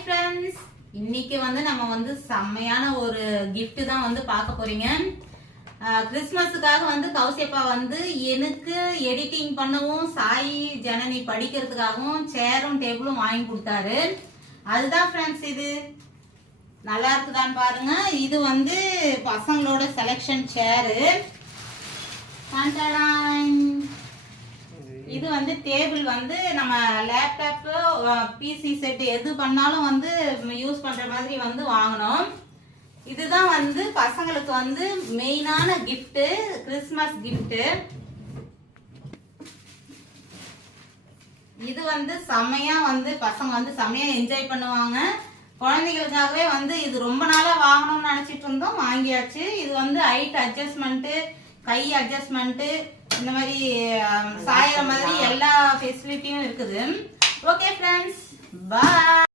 Hi friends, இன்னைக்கு நம்ம செம்மையான ஒரு கிஃப்ட் தான் பார்க்க போறீங்க. கிறிஸ்மஸுக்காக கௌசியப்பா எனக்கு எடிட்டிங் பண்ணவும் சாய் ஜனனி படிக்கிறதுக்காகவும் சேரும் டேபிளும் வாங்கி கொடுத்தாரு. அதுதான் ஃப்ரெண்ட்ஸ், இது நல்லா இருக்குதான்னு பாருங்க. இது பசங்களோட செலெக்ஷன் சேரு. இது டேபிள் நம்ம லேப்டாப் பிசி செட் எது பண்ணாலும் யூஸ் பண்ற மாதிரி வாங்கணும். இதுதான் பசங்களுக்கு மெயினான கிஃப்ட், கிறிஸ்மஸ் கிஃப்ட். இது செம்மையா பசங்க செம்மையா என்ஜாய் பண்ணுவாங்க. குழந்தைகளுக்காகவே இது ரொம்ப நாளா வாங்கணும்னு நினைச்சிட்டு இருந்தோம், வாங்கியாச்சு. இது ஹைட் அட்ஜஸ்ட்மெண்ட், கை அட்ஜஸ்ட்மெண்ட், இந்த மாதிரி சாயிற மாதிரி எல்லா ஃபெசிலிட்டியும் இருக்குது. ஓகே ஃப்ரெண்ட்ஸ், பாய்.